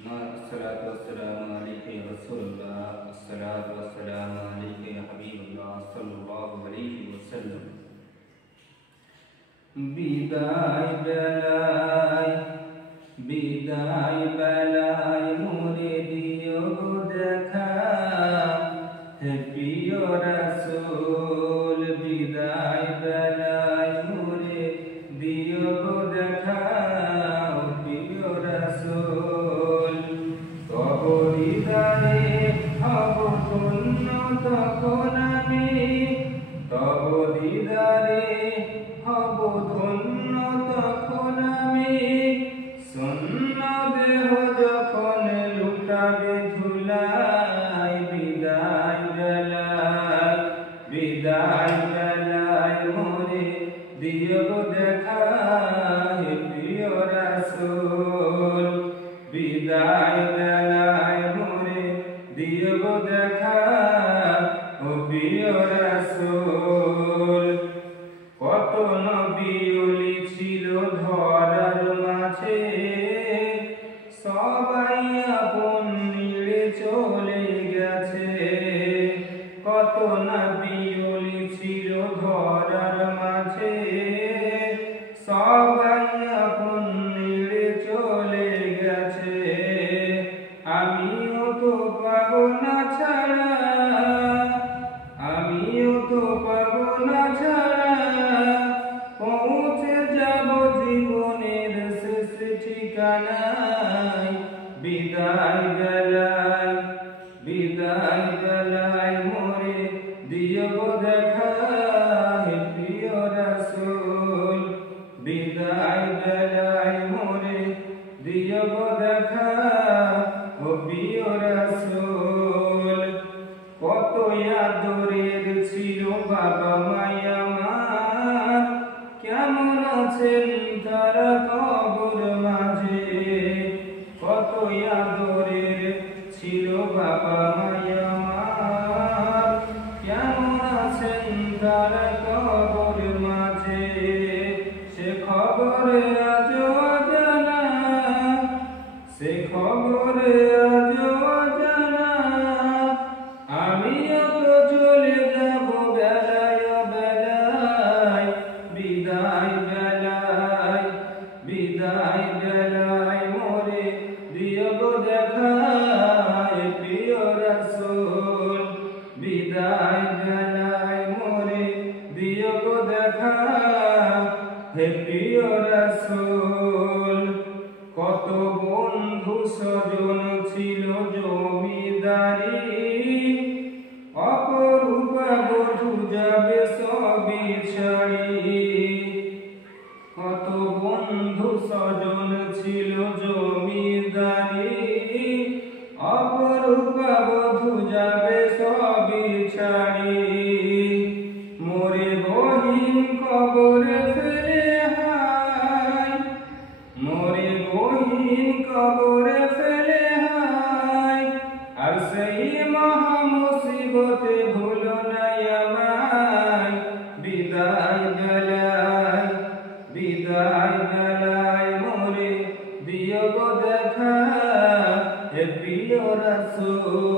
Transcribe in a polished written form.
الصلاة والسلام عليك يا رسول الله الصلاة والسلام عليك يا حبيب الله صلى الله عليه وسلم বিদায় বেলায় বিদায় বেলায় মোরে দিও গো দেখা হে প্রিয় রাসূল বিদায় বেলায় মোরে দিও গো দেখা ও প্রিয় রাসূল তব হৃদয়ে হব ধন্য তখন আমি তব হৃদয়ে হব ধন্য তখন আমি শূন্য দেহ যখন লুটাবে ধুলায় বিদায় বেলায় মোরে দিও গো দেখা হে প্রিয় রাসূল বিদায় বেলায় মোরে দিও গো দেখা ও প্রিয় রাসূল কত নবী ওলি ছিল ধরার মাঝে সবাই আপন নিড়ে চলে গেছে কত নবী ওলি ছিল ধরার মাঝে সবাই আপন নিড়ে চলে গেছে আমিও তো পাবো না ছাড়া আমিও তো পাবো না ছাড়া পৌঁছে যাব জীবনের শেষ ঠিকানায় বিদায় বেলায় মোরে দিও গো দেখা হে প্রিয় রাসূল বিদায় বেলায় মোরে দিও গো দেখা ও প্রিয় রাসূল কত আদরের ছিল বাবা মায়া আমার কেমন আছেন তারা কবর মাঝে কত আদরের ছিল বাবা মায়া আমার কেমন আছেন তারা কবর মাঝে সে খবর আজও অজানা সে খবর আজও অজানা আমিও তো চলে যাব বেলায় বিদায় বেলায় মোরে দিও গো দেখা হে প্রিয় রাসূল বিদায় বেলায় মোরে দিও গো দেখা হে প্রিয় রাসূল কত বন্ধু স্বজন ছিল জমিদারি অপরূপা বধূ যাবে সবই ছাড়ি কত বন্ধু স্বজন ছিল জমিদারি অপরূপা বধূ যাবে সবই ছাড়ি মোরে বহিন কবরে ফেলে হায় মোরে বহিন কবরে ফেলে হায় আর সেই মহা মুসিবতে ভুলো না আমায় বিদায় বেলায় মোরে দিও গো দেখা হে প্রিয় রাসূল